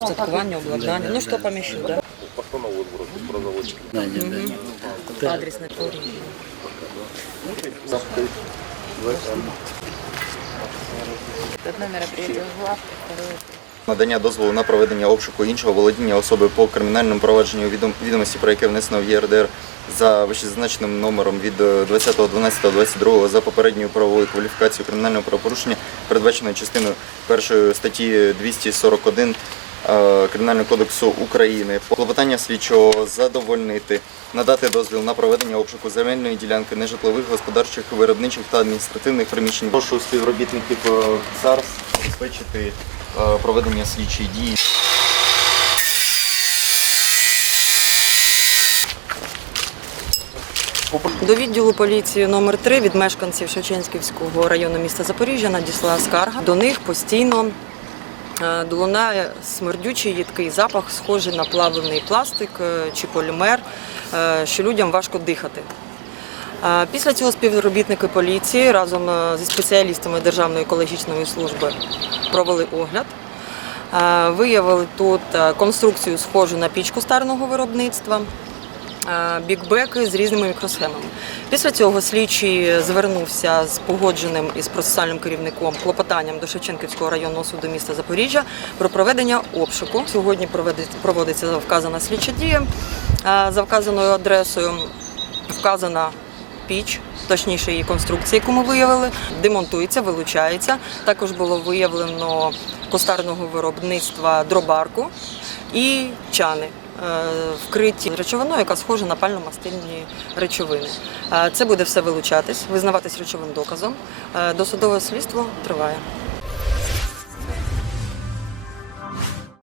Устаткування, обладнання. Ну що поміщу, да? Постанову про заводчик. Адрес на теорії. Одно мероприятие в второе Надання дозволу на проведення обшуку іншого володіння особи по кримінальному провадженню відомості, про яке внесено в ЄРДР за вищезазначеним номером від е, 20.12.22 за попередньою правовою кваліфікацією кримінального правопорушення, передбаченою частиною першої статті 241 е, Кримінального кодексу України. Клопотання слідчого задовольнити, надати дозвіл на проведення обшуку земельної ділянки нежитлових, господарчих, виробничих та адміністративних приміщень. Прошу співробітників е, ЦАРС забезпечити е, проведення слідчої дії. До відділу поліції номер 3 від мешканців Шевченківського району міста Запоріжжя надійшла скарга. До них постійно е, долунає смердючий їдкий запах, схожий на плавлений пластик е, чи полімер, е, що людям важко дихати. Е, Після цього співробітники поліції разом е, зі спеціалістами Державної екологічної служби провели огляд. Е, Виявили тут е, конструкцію схожу на пічку старого виробництва е, бікбеки з різними мікросхемами. Після цього слідчий звернувся з погодженим із процесуальним керівником клопотанням до Шевченківського районного суду міста Запоріжжя про проведення обшуку. Сьогодні проводиться вказана слідча дія за вказаною адресою. Вказана піч, точніше її конструкція, яку ми виявили, демонтується, вилучається. Також було виявлено кустарного виробництва дробарку і чани, е, вкриті речовиною, яка схожа на пально-мастильні речовини. Е, Це буде все вилучатись, визнаватись речовим доказом. Е, Досудове слідство триває.